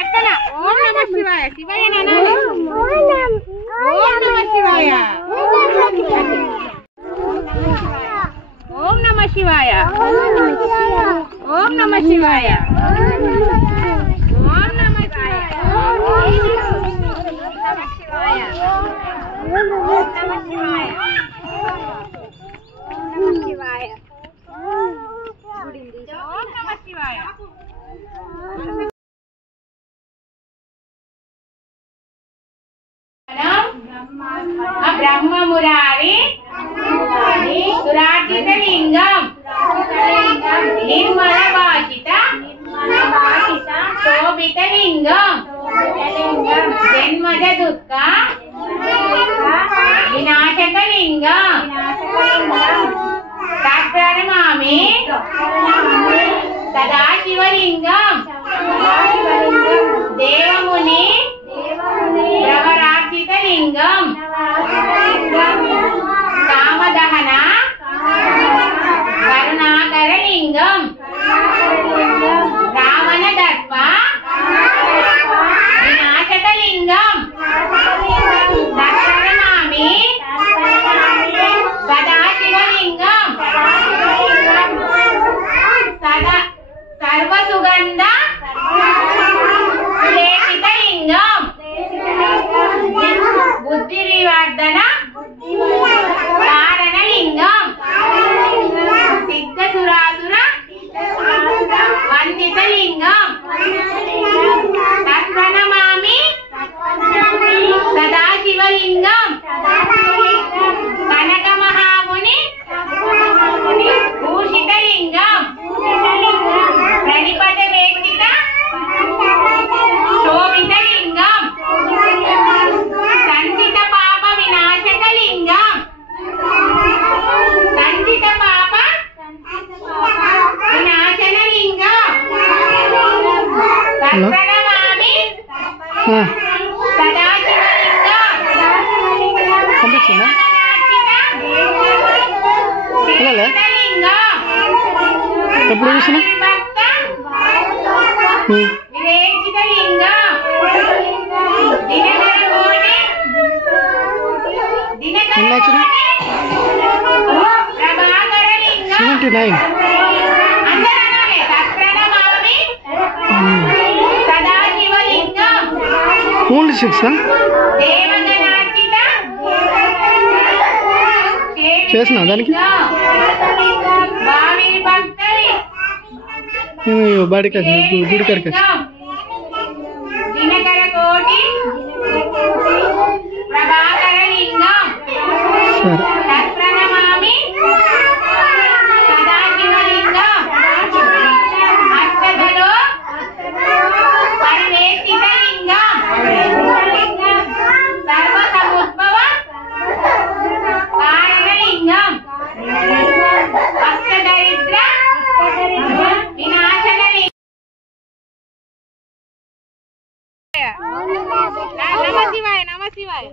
ఎక్కన ఓం నమః శివాయ శివయ్య నానాలి ఓం నమః శివాయ ఓం నమః శివాయ ఓం నమః శివాయ ఓం నమః శివాయ ब्रह्म मुरारी सुरार्जित लिंगम निर्मल भाषित शोभित लिंगम जन्मज दुःख विनाशक लिंगम तत्प्रणमामि सदाशिवलिंगम देवमुनि प्रवरार्जित लिंगम कामदहन करुणाकर लिंगम रावण दर्प विनाशक लिंगम तत्प्रणमामि सदाशिवलिंगम सर्वसुगंध सुलेपित लिंगम बुद्धिविवर्धन कारण लिंगम सिद्धसुरासुर वंदित लिंगम तत्प्रणमामि सदाशिवलिंगम कनक महामुनि भूषित लिंगम प्रणिपत वेष्टित शोभित लिंगम संचित पाप विनाशक लिंगम संचित पाप विनाशन लिंगम तत्प्रणमामि सदाशिवलिंगम विवेचित लिंगम प्रभाकर लिंगम 79 तत्प्रणमामि सदाशिवलिंगम only 6 देवगणार्चित చేసిన దానికి భావిని భక్తరి బాడీకి గుడి కరికి దినకర కోటి ప్రభాకర లింగం తత్ప్రణమామి సదాశివలింగం అష్టదలో పరివేష్టిత లింగం సర్వసముద్భవ కారణలింగం అష్టదరిద్ర వినాశన లింగం నమ శివాయ నమ శివాయ